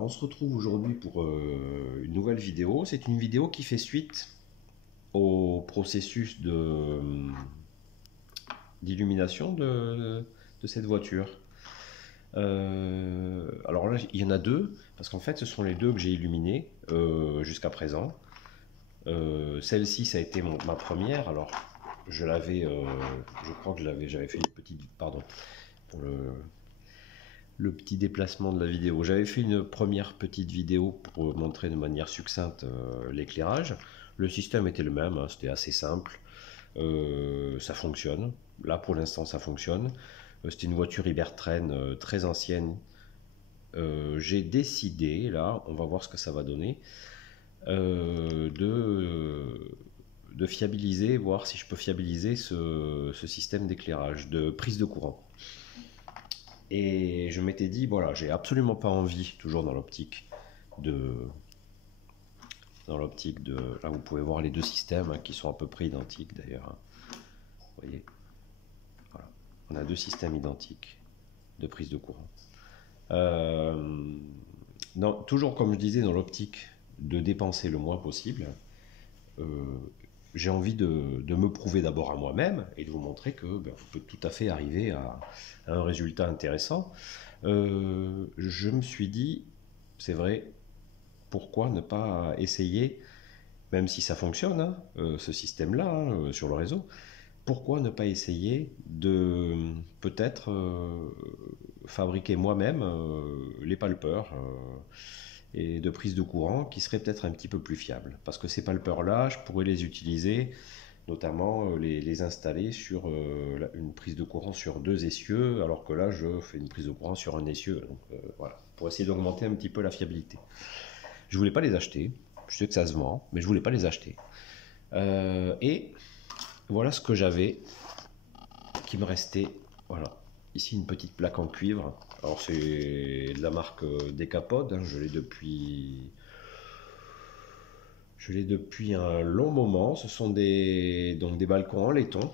on se retrouve aujourd'hui pour une nouvelle vidéo. C'est une vidéo qui fait suite au processus d'illumination de cette voiture. Alors là, il y en a deux, parce qu'en fait, ce sont les deux que j'ai illuminés jusqu'à présent. Celle-ci, ça a été ma première. Alors, je l'avais, je crois que j'avais fait une petite, pardon, pour le petit déplacement de la vidéo. J'avais fait une première petite vidéo pour montrer de manière succincte l'éclairage. Le système était le même, hein, c'était assez simple. Ça fonctionne. Là, pour l'instant, ça fonctionne. C'était une voiture Ibertrain très ancienne. J'ai décidé, là, on va voir ce que ça va donner, de fiabiliser, voir si je peux fiabiliser ce système d'éclairage, de prise de courant. Et je m'étais dit, voilà, j'ai absolument pas envie, toujours dans l'optique de... Là, vous pouvez voir les deux systèmes hein, qui sont à peu près identiques d'ailleurs. Hein. Vous voyez, voilà. On a deux systèmes identiques de prise de courant. Toujours comme je disais, dans l'optique de dépenser le moins possible, j'ai envie de me prouver d'abord à moi-même et de vous montrer que on peut tout à fait arriver à un résultat intéressant. Je me suis dit, c'est vrai, pourquoi ne pas essayer, même si ça fonctionne, hein, ce système-là, hein, sur le réseau, pourquoi ne pas essayer de peut-être fabriquer moi-même les palpeurs et de prise de courant qui seraient peut-être un petit peu plus fiables. Parce que ces palpeurs-là, je pourrais les utiliser, notamment les installer sur une prise de courant sur deux essieux, alors que là, je fais une prise de courant sur un essieu. Donc, voilà, pour essayer d'augmenter un petit peu la fiabilité. Je voulais pas les acheter. Je sais que ça se vend, mais je voulais pas les acheter. Et voilà ce que j'avais qui me restait. Voilà, ici une petite plaque en cuivre. Alors c'est de la marque Decapod. Hein, je l'ai depuis un long moment. Ce sont donc des balcons en laiton.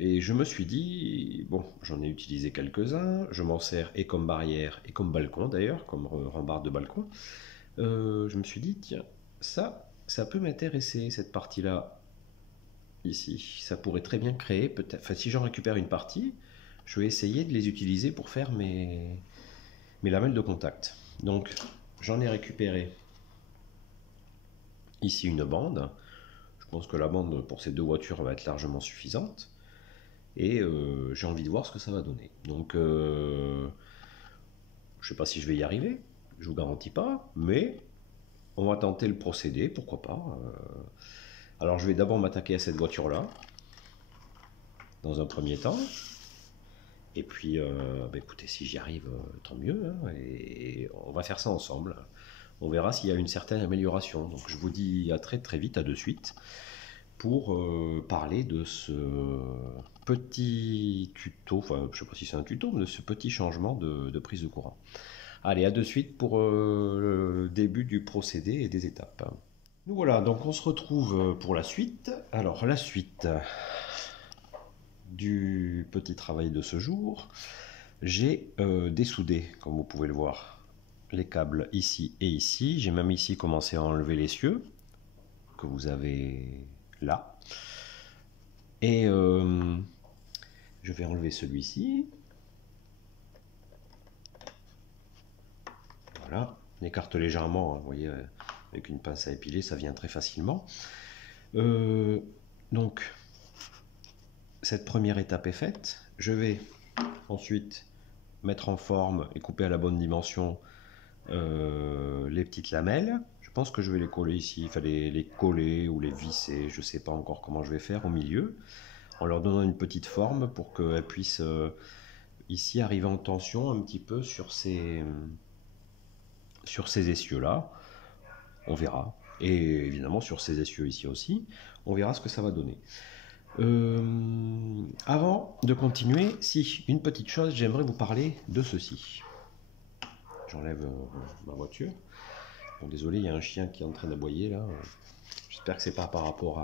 Et je me suis dit, bon, j'en ai utilisé quelques-uns, je m'en sers et comme barrière et comme balcon d'ailleurs, comme rambarde de balcon. Je me suis dit, tiens, ça peut m'intéresser, cette partie-là, ici. Ça pourrait très bien créer, peut-être, enfin, si j'en récupère une partie, je vais essayer de les utiliser pour faire mes lamelles de contact. Donc, j'en ai récupéré ici une bande. Je pense que la bande pour ces deux voitures va être largement suffisante. Et j'ai envie de voir ce que ça va donner. Donc, je sais pas si je vais y arriver, je vous garantis pas, mais on va tenter le procédé, pourquoi pas. Alors, je vais d'abord m'attaquer à cette voiture-là, dans un premier temps. Et puis, écoutez, si j'y arrive, tant mieux. Hein, et on va faire ça ensemble. On verra s'il y a une certaine amélioration. Donc, je vous dis à très très vite, à de suite, pour parler de ce petit tuto, enfin je sais pas si c'est un tuto, mais de ce petit changement de prise de courant. Allez, à de suite pour le début du procédé et des étapes. Nous voilà, donc on se retrouve pour la suite. Alors la suite du petit travail de ce jour, j'ai dessoudé, comme vous pouvez le voir, les câbles ici et ici. J'ai même ici commencé à enlever l'essieu que vous avez là. Et je vais enlever celui-ci. Voilà, on écarte légèrement, hein, vous voyez, avec une pince à épiler, ça vient très facilement. Donc, cette première étape est faite. Je vais ensuite mettre en forme et couper à la bonne dimension les petites lamelles. Je pense que je vais les coller ici, il fallait les coller ou les visser, je ne sais pas encore comment je vais faire au milieu, en leur donnant une petite forme pour qu'elles puissent ici arriver en tension un petit peu sur ces essieux là. On verra. Et évidemment sur ces essieux ici aussi, on verra ce que ça va donner. Avant de continuer, si, une petite chose, j'aimerais vous parler de ceci. J'enlève ma voiture. Bon, désolé, il y a un chien qui est en train d'aboyer là. J'espère que c'est pas par rapport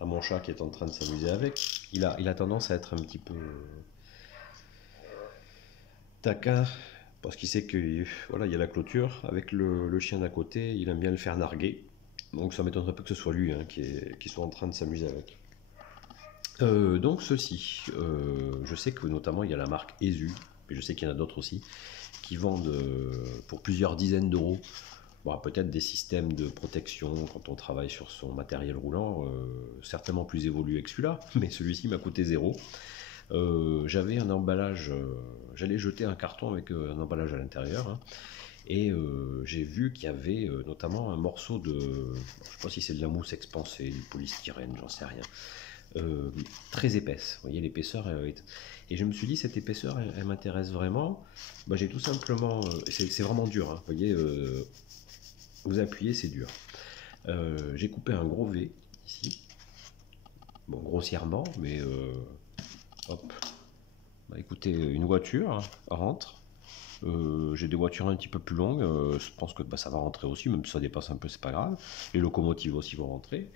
à mon chat qui est en train de s'amuser avec. Il a tendance à être un petit peu taquin, parce qu'il sait que voilà, il y a la clôture, avec le chien d'à côté, il aime bien le faire narguer. Donc ça m'étonnerait pas que ce soit lui hein, qui soit en train de s'amuser avec. Donc ceci, je sais que notamment il y a la marque ESU, mais je sais qu'il y en a d'autres aussi, qui vendent pour plusieurs dizaines d'euros, bon, peut-être des systèmes de protection quand on travaille sur son matériel roulant, certainement plus évolué que celui-là, mais celui-ci m'a coûté zéro. J'avais un emballage, j'allais jeter un carton avec un emballage à l'intérieur, hein, et j'ai vu qu'il y avait notamment un morceau de, je sais pas si c'est de la mousse expansée, du polystyrène, j'en sais rien, très épaisse. Vous voyez l'épaisseur, et je me suis dit cette épaisseur, elle m'intéresse vraiment. Bah, j'ai tout simplement, c'est vraiment dur, hein, vous voyez, vous appuyez, c'est dur. J'ai coupé un gros V ici, bon grossièrement, mais hop. Bah, écoutez, une voiture hein, rentre. J'ai des voitures un petit peu plus longues, je pense que bah, ça va rentrer aussi, même si ça dépasse un peu, c'est pas grave. Les locomotives aussi vont rentrer.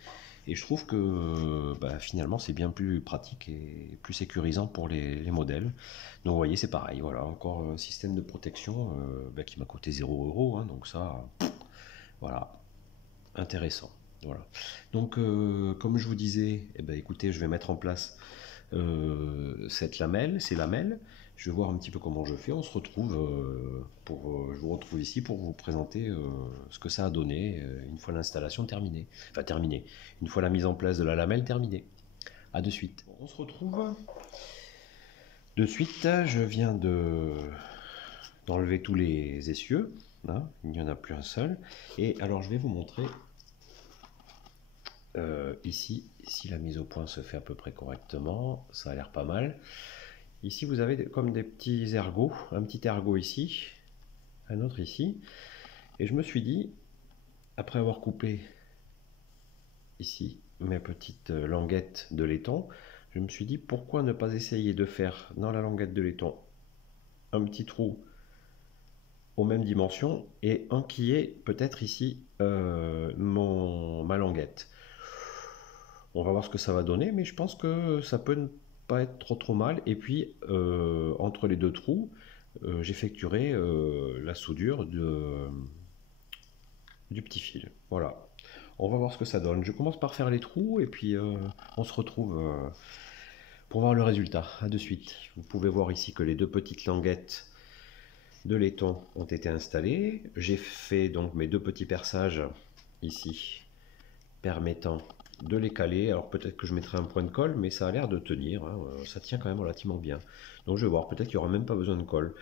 Et je trouve que bah, finalement c'est bien plus pratique et plus sécurisant pour les modèles. Donc vous voyez, c'est pareil, voilà, encore un système de protection bah, qui m'a coûté 0 €, hein, donc ça, voilà, intéressant. Voilà. Donc comme je vous disais, eh ben, écoutez, je vais mettre en place cette lamelle, ces lamelles. Je vais voir un petit peu comment je fais. On se retrouve je vous retrouve ici pour vous présenter ce que ça a donné une fois l'installation terminée. Enfin terminée. Une fois la mise en place de la lamelle terminée. A de suite. On se retrouve de suite. Je viens d'enlever tous les essieux. Là, il n'y en a plus un seul. Et alors je vais vous montrer ici si la mise au point se fait à peu près correctement. Ça a l'air pas mal. Ici, vous avez comme des petits ergots, un petit ergot ici, un autre ici. Et je me suis dit, après avoir coupé ici mes petites languettes de laiton, je me suis dit, pourquoi ne pas essayer de faire dans la languette de laiton un petit trou aux mêmes dimensions et enquiller peut-être ici ma languette. On va voir ce que ça va donner, mais je pense que ça peut ne pas être trop mal. Et puis, entre les deux trous, j'effectuerai la soudure du petit fil. Voilà. On va voir ce que ça donne. Je commence par faire les trous et puis on se retrouve pour voir le résultat. A de suite. Vous pouvez voir ici que les deux petites languettes de laiton ont été installées. J'ai fait donc mes deux petits perçages ici permettant de les caler. Alors peut-être que je mettrai un point de colle, mais ça a l'air de tenir, hein. Ça tient quand même relativement bien. Donc je vais voir, peut-être qu'il n'y aura même pas besoin de colle.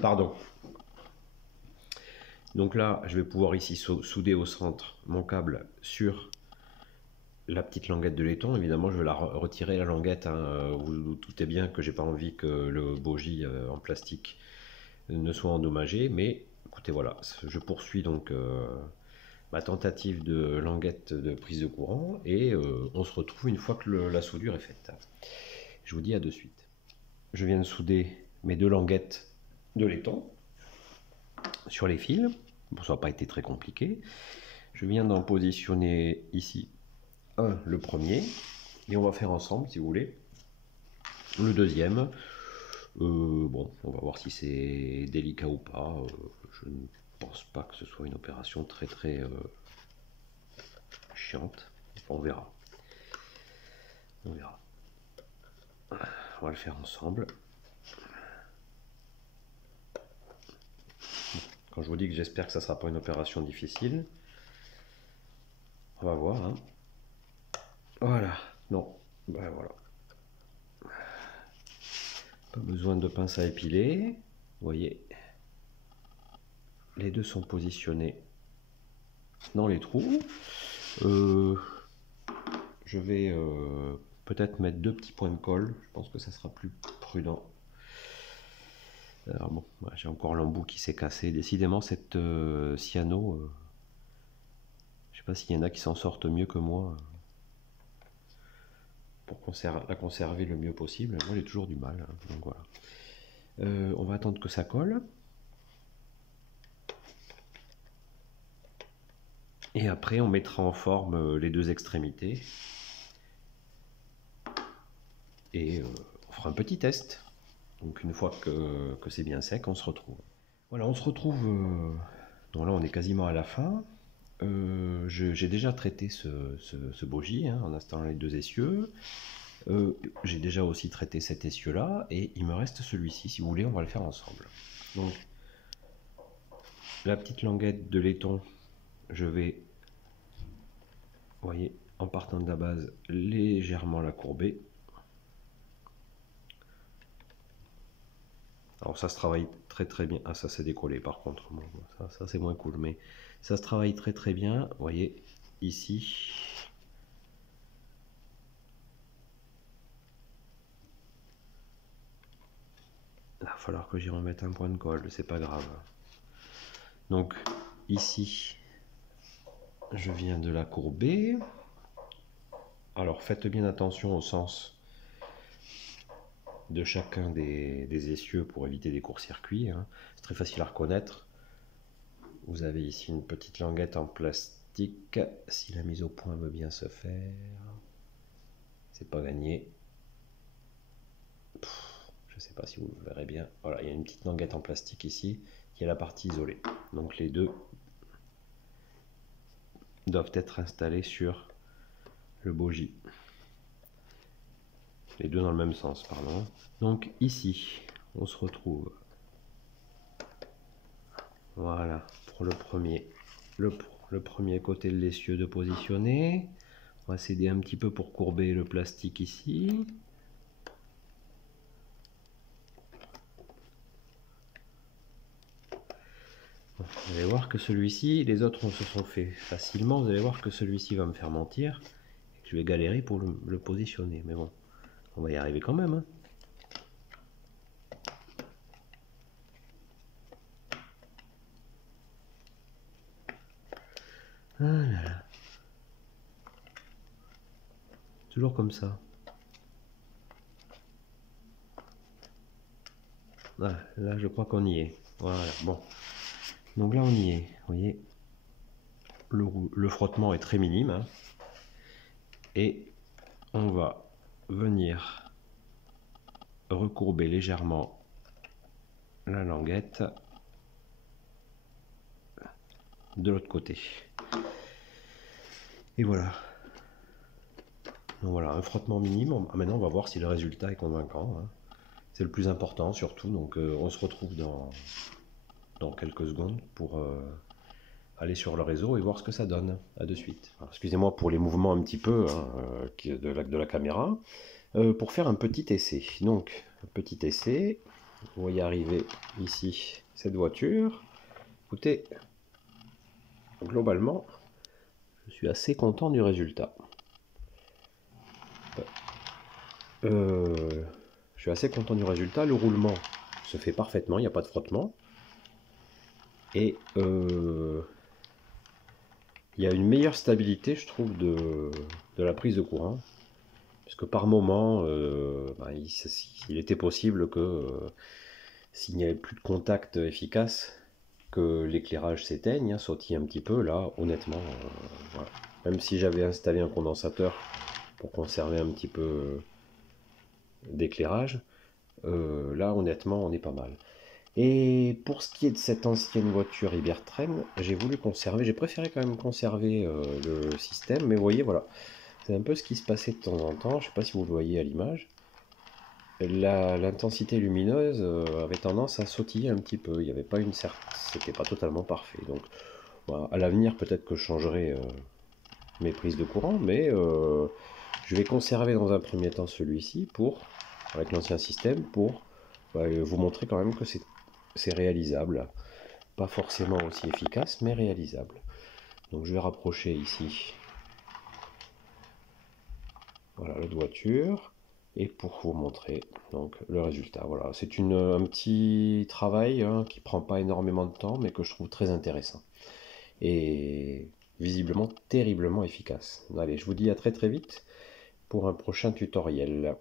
Pardon. Donc là, je vais pouvoir ici souder au centre mon câble sur la petite languette de laiton. Évidemment, je vais la retirer la languette, hein. Vous vous doutez bien que j'ai pas envie que le bogie en plastique ne soit endommagé, mais écoutez, voilà, je poursuis donc ma tentative de languette de prise de courant et on se retrouve une fois que la soudure est faite. Je vous dis à de suite. Je viens de souder mes deux languettes de laiton sur les fils. Bon, ça n'a pas été très compliqué. Je viens d'en positionner ici le premier et on va faire ensemble, si vous voulez, le deuxième. Bon, on va voir si c'est délicat ou pas. Je ne pense pas que ce soit une opération très chiante. On verra. On verra. On va le faire ensemble. Quand je vous dis que j'espère que ça ne sera pas une opération difficile, on va voir. Hein. Voilà. Non. Ben voilà. Pas besoin de pince à épiler. Vous voyez. Les deux sont positionnés dans les trous. Je vais peut-être mettre deux petits points de colle. Je pense que ça sera plus prudent. Alors bon, j'ai encore l'embout qui s'est cassé. Décidément, cette cyano, je sais pas s'il y en a qui s'en sortent mieux que moi pour la conserver le mieux possible. Moi, j'ai toujours du mal. Hein, donc voilà. On va attendre que ça colle. Et après, on mettra en forme les deux extrémités. Et on fera un petit test. Donc une fois que c'est bien sec, on se retrouve. Voilà, on se retrouve. Donc là, on est quasiment à la fin. J'ai déjà traité ce bogie hein, en installant les deux essieux. J'ai déjà aussi traité cet essieu là et il me reste celui-ci. Si vous voulez, on va le faire ensemble. Donc la petite languette de laiton, je vais, vous voyez, en partant de la base, légèrement la courber. Alors ça se travaille très bien. Ah, ça s'est décollé par contre. Bon, ça c'est moins cool, mais ça se travaille très bien. Vous voyez ici. Il va falloir que j'y remette un point de colle, c'est pas grave. Donc ici, je viens de la courber. Alors faites bien attention au sens de chacun des essieux pour éviter des courts-circuits. Hein. C'est très facile à reconnaître. Vous avez ici une petite languette en plastique. Si la mise au point veut bien se faire, c'est pas gagné. Je ne sais pas si vous le verrez bien. Voilà, il y a une petite languette en plastique ici qui est la partie isolée. Donc les deux doivent être installés sur le bogie. Les deux dans le même sens, pardon. Donc ici, on se retrouve. Voilà, pour le premier côté de l'essieu de positionner. On va s'aider un petit peu pour courber le plastique ici. Vous allez voir que celui-ci, les autres se sont fait facilement. Vous allez voir que celui-ci va me faire mentir. Et que je vais galérer pour le positionner. Mais bon, on va y arriver quand même. Hein. Ah là là. Toujours comme ça. Ah, là, je crois qu'on y est. Voilà, bon. Donc là, on y est. Vous voyez, le frottement est très minime. Hein. Et on va venir recourber légèrement la languette de l'autre côté. Et voilà. Donc voilà, un frottement minime. Maintenant, on va voir si le résultat est convaincant. Hein. C'est le plus important surtout. Donc on se retrouve dans quelques secondes pour aller sur le réseau et voir ce que ça donne. À de suite. Excusez-moi pour les mouvements un petit peu hein, de la caméra. Pour faire un petit essai. Donc, un petit essai. Vous voyez arriver ici cette voiture. Écoutez, globalement, je suis assez content du résultat. Je suis assez content du résultat. Le roulement se fait parfaitement, il n'y a pas de frottement. Et il y a une meilleure stabilité, je trouve, de la prise de courant. Parce que par moment, il était possible que s'il n'y avait plus de contact efficace, que l'éclairage s'éteigne, hein, sautille un petit peu. Là, honnêtement, voilà. Même si j'avais installé un condensateur pour conserver un petit peu d'éclairage, là, honnêtement, on est pas mal. Et pour ce qui est de cette ancienne voiture Ibertrem, j'ai préféré quand même conserver le système, mais vous voyez, voilà, c'est un peu ce qui se passait de temps en temps, je ne sais pas si vous le voyez à l'image. L'intensité lumineuse avait tendance à sautiller un petit peu, il n'y avait pas c'était pas totalement parfait. Donc voilà, à l'avenir peut-être que je changerai mes prises de courant, mais je vais conserver dans un premier temps celui-ci avec l'ancien système pour vous montrer quand même que c'est réalisable, pas forcément aussi efficace, mais réalisable. Donc je vais rapprocher ici, voilà, la voiture, et pour vous montrer donc le résultat. Voilà, c'est un petit travail hein, qui prend pas énormément de temps, mais que je trouve très intéressant et visiblement terriblement efficace. Allez, je vous dis à très vite pour un prochain tutoriel.